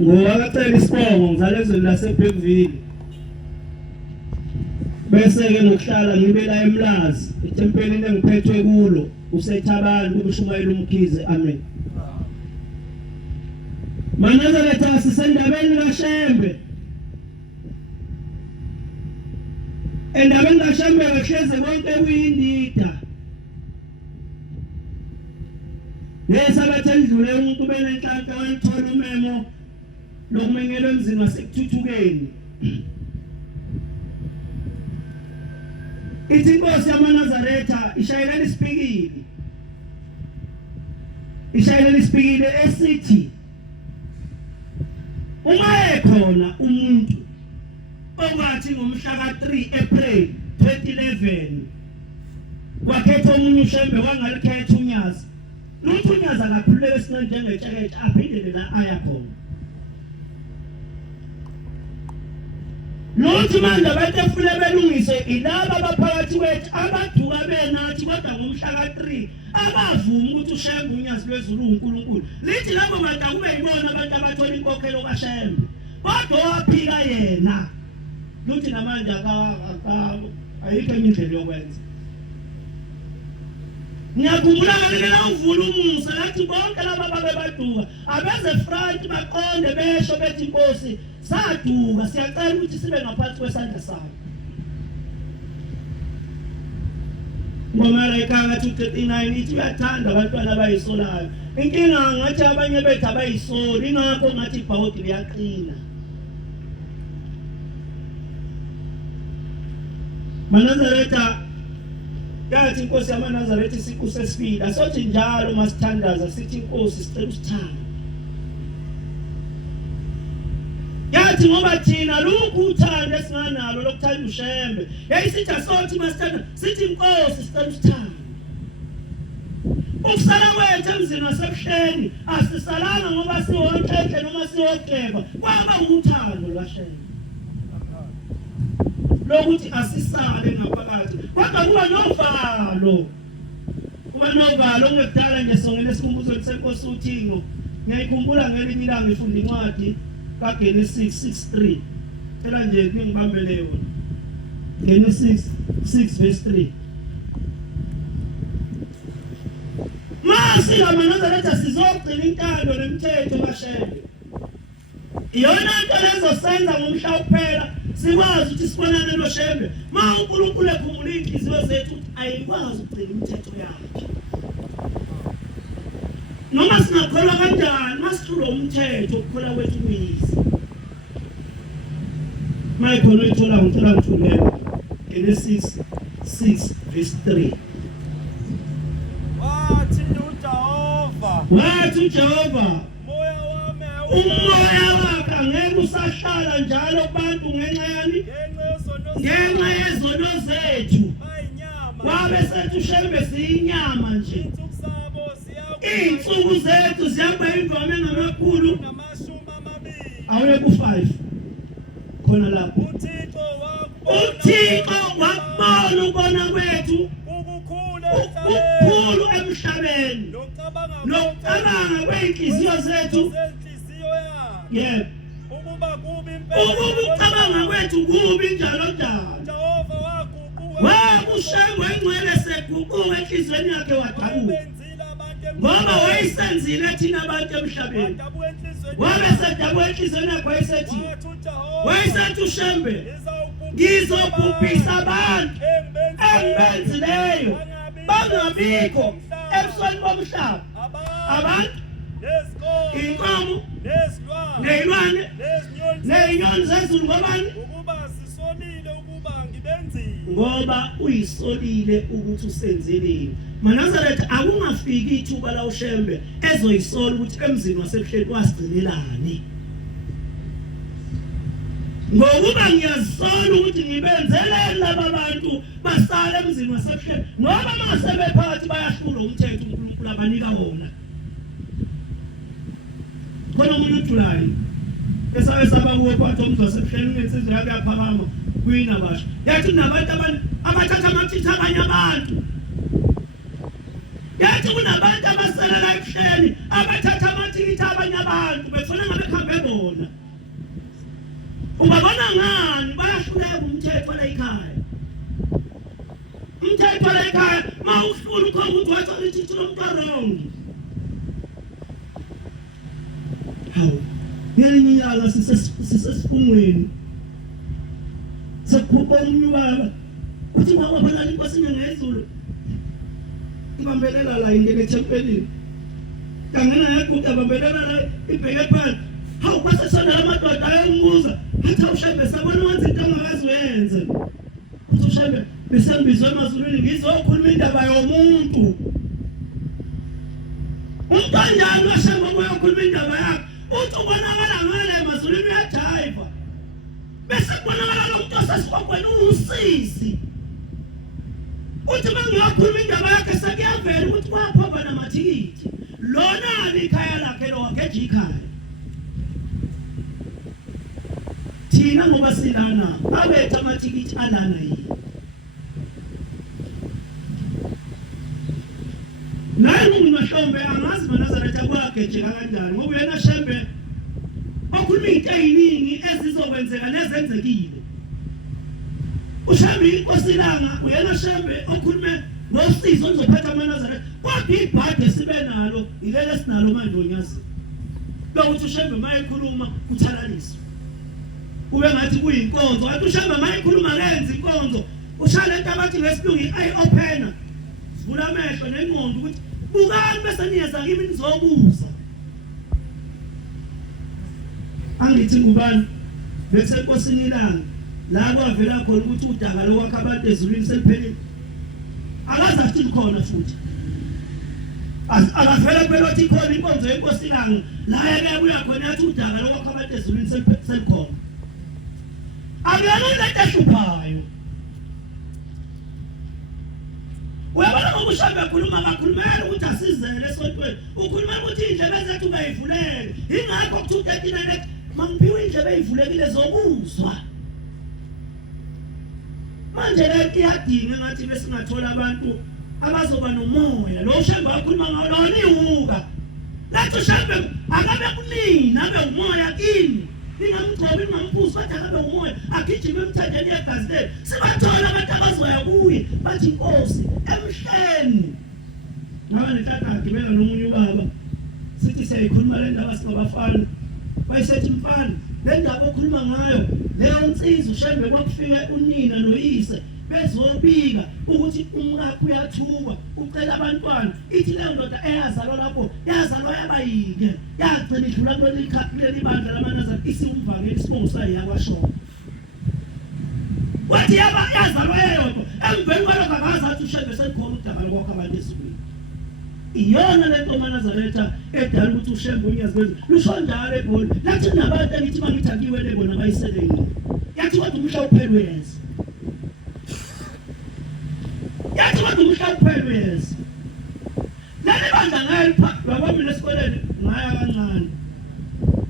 ngowacela isibongo ngizalwe ezweni laseBergville bese ke ngokuhlala ngibe la eMlazi etempelini engiphethwe kulo usethabani kubushumayela umkhize amen. Manazaretha sisendabeni kaShembe endabeni kaShembe kahleze konke kuyindida nesabathe ndlule umuntu benenhlanhla wayithola umemo lokumengelwa emzini wasekuthuthukeni. Ithi inkosi yamaNazaretha ishayelele isipikile esithi uma ekhona umuntu okwathi ngomhla ka3 April 2011 wakhetha omunye uShembe wangalikhetha uNyazi nokuthi uNyazi akaphuleke sincane njengetsheketshe aphindele la aya khona. Nokuthi manje abantu efule belungise ilaba abaphakathi kwethu abaduka benathi kodwa ngomhla ka3 abavuma ukuthi uShembe uNyazi lwezulu uNkulunkulu lithi labo bantu akube yibona abantu abathola inkokhelo kaShembe kodwa waphika yena luthi namanje ayikho enye indlela yokwenza. Ngiyakhumbula ngalelela uvula umusa lathi bonke laba babebaduka abeze front baqonde besho bethi inkosi saduka siyacela ukuthi sibe ngaphansi kwesandla sakho. Ngomara ikanga 239 ithi uyathanda abantwana abayisolayo. Inkinga ngathi abanye bethu abayisoli ingakho ngathi ibhawudi liyaqina. Manazaretha yathi inkosi yamaNazaretha isiqu sesibili asothi njalo masithandaza sithi inkosi sicela usithanda. Yathi ngoba thina lokhu uthanda esinganalo lokuthanda uShembe yayisithi asothi masithandaza sithi inkosi sicela usithanda. Ukusala kwethu emzini wasebuhleni asisalanga ngoba siwonke noma siwogeba kwaba uthando lwaShembe lokuthi asisale ngaphakathi kodwa kuba novalo ngekudala nje songela isikhumbuzo senkosi uThingo. Ngiyayikhumbula ngelinye ilanga ngifunda incwadi kaGenesis 6:3 phela nje ngingibambele yona. Genesis 6:3 masi amaNazaretha sizogcina inkando nemithetho kaShembe iyona into lezosenza ngomhla kuphela sikwazi ukuthi sibonane noShembe ma uNkulunkulu ekhumula inhliziyo zethu ayikwazi ukugcina imithetho yakhe noma singakholwa kanjani masithula umthetho ukukhola kwethu kuyisi. Mayikhona ethola ngicela ngithulele Genesis 6:3 wathi uJehova umoya wakhe angeke usahlala njalo kubantu ngenxa yani ngenxa yezono zethu wabe sethu Shembe siyinyama nje insuku zethu ziyaba ingome ngamakhulu awuye ku5 khona lapho uThixo wakubona ukubona kwethu ukukhulu emhlabeni nokucabanga kwenhliziyo zethu yebo ukucabanga kwethu kubi njalo wakuShembe engcwele seguquka enhlizweni yakhe wadabuka ngoba wayisenzile thina abantu emhlabeni wabe sedabuka enhlizweni yakhe wayesethi uShembe ngizobhubhisa abantu engibenzileyo bangabikho ebusweni bomhlaba abantu inkomo nezilwane nezinyoni zezulu ngobani ukuba sisolile ukuba ngibenzile ngoba uyisolile ukuthi usenzeleni. MaNazaretha akungafiki ithuba la uShembe ezoyisola ukuthi emzini wasebuhleni wasigcinelani ngokuba ngiyazisola ukuthi ngibenzele laba bantu basala emzini wasebuhleni ngoba mase bephakathi bayahlula umthetho uNkulunkulu abanika wona. Khona umuntu uJulayi esaba kuwophatha umzi wasebuhleni ngensizwe yakhe yaphakama kuyina basho yathi nabantu abathatha amathitha abanye abantu yathi kunabantu abasela la ebuhleni abathatha amathikithi abanye abantu befuna ngabe khambe bona. Ungabona ngani bayahluleka umthetho la ekhaya. Umthetho la ekhaya mawufuna ukhomba ukuthi wathola ithikithi lomntwana. Hawu, ngelinye ilanga sisesifungweni. Sekukhupha umunye ubaba uthi wabona inkosi ngezulu. Ibambelela la ingene ethempelini. Kangena yakuthi abambelela la ibheke phansi. Hawu kwase sona amadoda ayombuza athi uShembe sabona wenza into angakaziwenze. Uthi uShembe besembizwe emazulwini ngizokhuluma indaba yomuntu. Umkanjani uShembe uyokhuluma indaba yakhe. Uthi ubonakala ngale emazulwini uyajiva. Bese kubonakala lo muntu osesikhokweni usisi. Uthi mangiyakhuluma indaba yakhe sekuyavela ukuthi kwaphamba namathikithi. Lona ikhaya lakhe lo wakhe ikhaya. Thina ngoba silana abetha amathikithi alana yini. Naye uMashombe angazi maNazaretha kwakhe jeka kanjani ngoba yena Shembe okhuluma into eziningi ezizokwenzeka nezenzekile. uShembe inkosi langa uyena Shembe okhulume ngosizo ozophatha amaNazaretha kodwa ibhade sibe nalo ilele sinalo manje onyazi lokuthi uShembe mayekhuluma uthalaliswa ube ngathi kuyinkonzo athi uShembe mayekhuluma lenza inkonzo ushale into abathi ngesilungu i-eye opener vula amehlo nengqondo ukuthi bukani bese niyeza kimi nizobuza angithi ngubani bese enkosini ilanga la kwavela khona ukuthi udaba lokwakha abantu ezulwini seliphelile akaze athi khona futhi akavela phela ukuthi khona inkonzo yenkosi ilanga la yake buya khona yathi udaba lokwakha abantu ezulwini selikhona akuyona into ehluphayo. Uyabona ngoba uShembe ekhuluma kakhulumela ukuthi asizele esontweni ukhuluma ukuthi indlebe zethu bayivulele ingakho kuthi uTekinele mangiphiwe indlebe ezivulekile zokuzwa manje le kuyadinga ngathi besingathola abantu abazoba nomoya lo uShembe wakhuluma ngawo lona ihuka lathi uShembe akabe kunina abe umoya kini ningamgcobi ningambuza bathi akabe umoya agijime emthandeni yegazile sibathola abantu abazoya kuye bathi inkosi emhleni ngaba netata agibela nomunye ubaba sithi siyayikhuluma le ndaba singabafana bayisethi mfana le ndaba okhuluma ngayo leyo nsizwa uShembe kwakufika unina noyise bezobika ukuthi umkakhe uyathuka ucela abantwana ithi leyo ndoda eyazalwa lapho yazalwa yabayike yagcina idlula kuleli bandla lamaNazaretha isiumvangeli isibongo sayo yakwashona wathi yazalwa yeyodwa emveni kwalokho akazi athi uShembe selikhona udaba lokwakha abantu ezulwini. Iyona lento amaNazaretha edala ukuthi uShembe unyazibeze lusho njalo eBholi lathi nabantu engithi bangithakiwe lebona bayiseleni yathi kodwa umhla uphelwe yeza yathi kodwa umhla uphelwe yeza leli bandla ngayipha babami lesikoleni ngaya kancane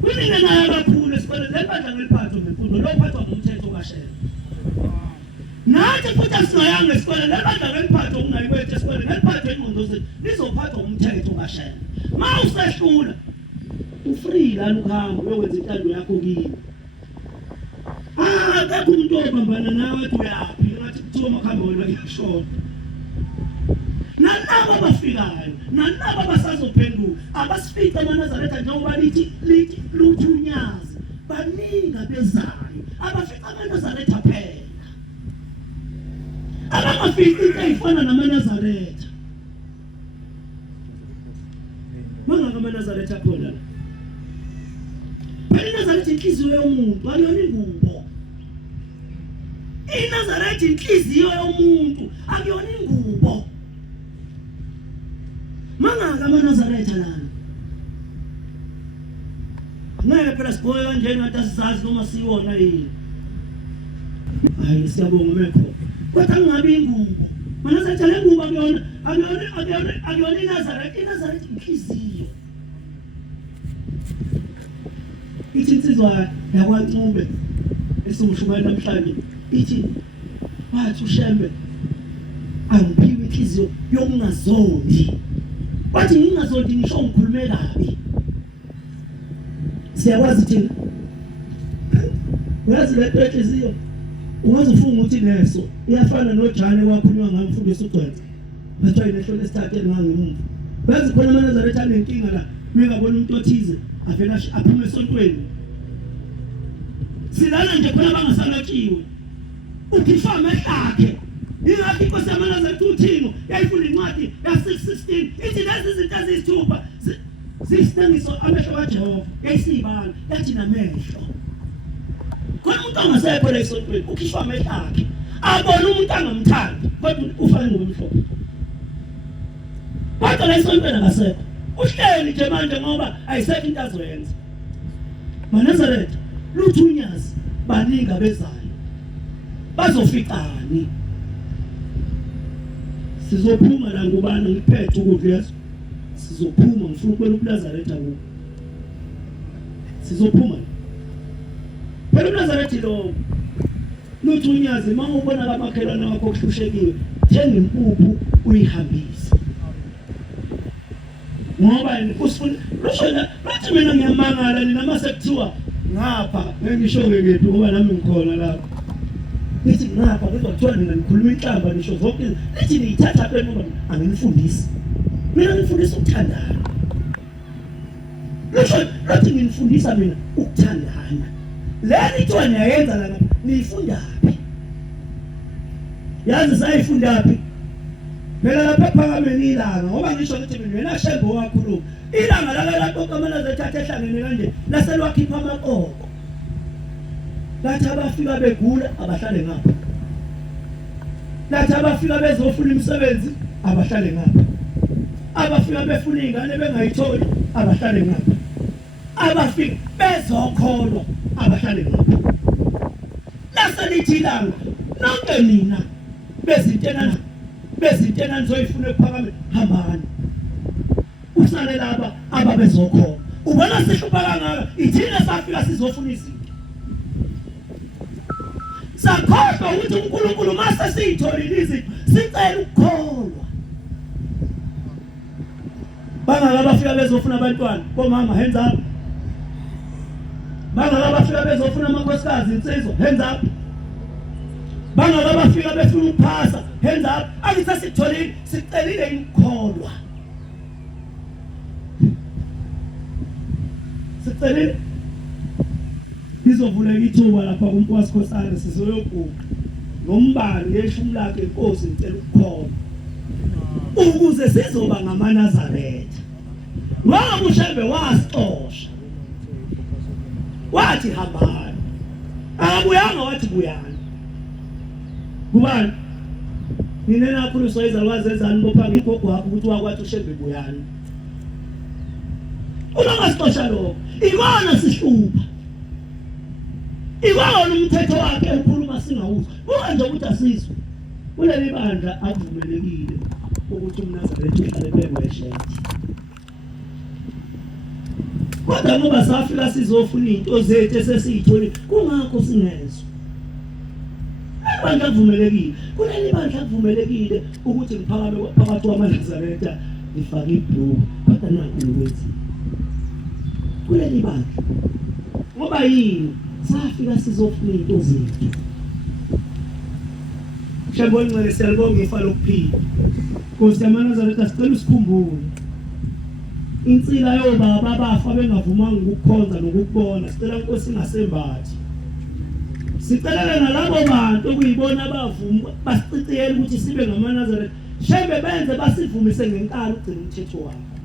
kuningi ngaya kakhulu esikoleni leli bandla ngeliphatho ngemfundo lo phathwa ngumthetho kaShembe nathi futhi asingayanga esikoleni leli bandla ngeliphatho ungayikwethe esikoleni ngeliphatho ingqondo zethu lizophathwa umthetho kaShembe ma usehlula ufree lana ukuhamba uyokwenza intando yakho kini akekho umuntu obambana nawe athi uyaphi ngathi kuthiwa makhamba wena kuyashona nalabo abafikayo nalabo abasazophenduka abasifica amaNazaretha njengoba lithi luthunyazi baninga bezayo abafica amaNazaretha phela abangafiki into eyifana namaNazaretha mangaka amaNazaretha khona phela iNazaretha inhliziyo yomuntu akuyona ingubo iNazaretha inhliziyo yomuntu akuyona ingubo mangaka amaNazaretha lana ngeke phela siboye kanje ngathi asizazi noma siwona yini hayi siyabonga mekho kodwa ngabe ingubo maNazaretha le ngubo akuyona iNazaretha inhliziyo ithi insizwa yakwaNcube esimushumayela namhlanje ithi wathi uShembe angiphiwe inhliziyo yokungazoni bathi ngingazodi ngisho ngikhulume kabi. Siyakwazi thina uyazi le pethiziyo ungaze ufunga ukuthi leso iyafana noJane wakhulunywa ngamfundisi uGcwele bathi ayinehlo lesithathe ngangimuva bese khona amaNazaretha anenkinga la mekabona umuntu othize avela aphume esontweni silana nje khona bangasalatshiwe ukhifama ehlakhe ingathi inkosi yamaNazaretha uThixo yayifunda incwadi ya6:16 ithi lezi zinto ezisithupha sisinengiso amehlo kaJehova yayisibala yathi namehlo khona umuntu angasekho la esontweni ukhifama ehlakhe abona umuntu angamthandi kodwa ufana ngomhlophe kodwa la esontweni akasekho uhleli nje manje ngoba ayisekho into azoyenza maNazaretha luthunyazi baninga bezayo bazofikani sizophuma la ngubani ngiphethe ukudla yeso sizophuma ngifuna ukubona uNazaretha ku sizophuma phela uNazaretha lo luthunyazi mawubona kamakhelwane wakho okuhlushekiwe thenga impuphu uyihambise ngoba usifuna loshela bathi mina ngiyamangala nina mase kuthiwa ngapha ngisho ngekephi ngoba nami ngikhona lapho nithi ngapha kuzothiwa nina nikhuluma inhlamba nisho zonke nithi niyithatha phela ngoba anginifundisi mina ngifundisa ukuthandana loshela bathi nginifundisa mina ukuthandana le nithiwa niyayenza la ngapha niyifundaphi yazi sayifundaphi phela lapha phakameni ilanga ngoba ngisho ukuthi mina wena shembo wakhuluma ilanga lala konke amaNazaretha ehlangene kanje laselwakhipha amakoko lathi abafika begula abahlale ngapha lathi abafika bezofuna imisebenzi abahlale ngapha abafika befuna ingane bengayitholi abahlale ngapha abafika bezokholwa abahlale ngapha laselithi ilanga nonke nina bezintena nizoyifuna ephakameni hambani usale laba ababezokho ubona sihlupha kangaka ithina safika sizofuna izinto sakhohlwa ukuthi uNkulunkulu mase siyitholile izinto sicela ukukholwa bangaka bafika bezofuna abantwana bomama hands up bangaka bafika bezofuna amakhosikazi insizwa hands up bangaka bafika befuna ukuphasa hands up angisasitholile sicelile ukukholwa sicelile izovula ithuba lapha kuNkosikazi sizoyoguqa ngombani ngeshumi lakhe inkosi ngicela ukukholwa ukuze sizoba ngamaNazaretha ngoba uShembe wasixosha wathi hambani akabuyanga wathi buyani kubani nina nakhulu soyizalwazi ezani bopha ngigogo wakho ukuthi wakwathi uShembe buyani unangasixosha lokho ikona sihlupha ikona umthetho wakhe ekhuluma singawuzwa buka nje ukuthi asizwe kuleli bandla akuvumelekile ukuthi uNazaretha uhlale beweshethi kodwa ngoba safika sizofuna into zethu esesiyithole kungakho singezwe bandla kuvumelekile kuleli bandla kuvumelekile ukuthi ngiphakame phakathi kwamaNazaretha ngifake ibhuku kodwa nakho lokwethi kuleli bandla ngoba yini safika sizofuna into zethu Shembo ngcele siyalibonga ifa lokuphila Nkosi yamaNazaretha sicela usikhumbule insila yobaba abafa bengavumanga ukukhonza nokukubona sicela Nkosi ingasembathi sicela nalabo bantu okuyibona abavuma basiciciyela ukuthi sibe ngamaNazaretha Shembe benze basivumise ngenkalo ugcina umthetho wakhe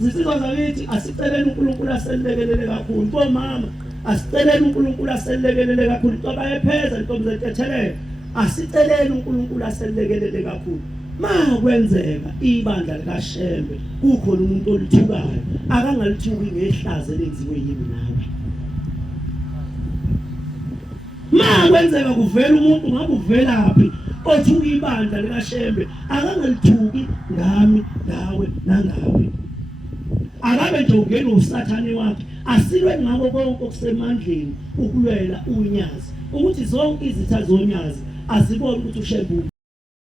Zisizwa zakithi asiceleni uNkulunkulu aselekelele kakhulu bomama asiceleni uNkulunkulu aselekelele kakhulu xoba epheza intombi zethethelele asiceleni uNkulunkulu aselekelele kakhulu makwenzeka ibandla likaShembe kukhona umuntu olithukayo akangalithuki ngehlazo lenziwe yimi nawe makwenzeka kuvela umuntu ngabe uvelaphi othuka ibandla likaShembe akangalithuki ngami nawe nangawe akabe nje ungena usathane wakhe asilwe ngabo konke okusemandleni ukulwela unyazi ukuthi zonke izitha zonyazi azibone ukuthi uShembe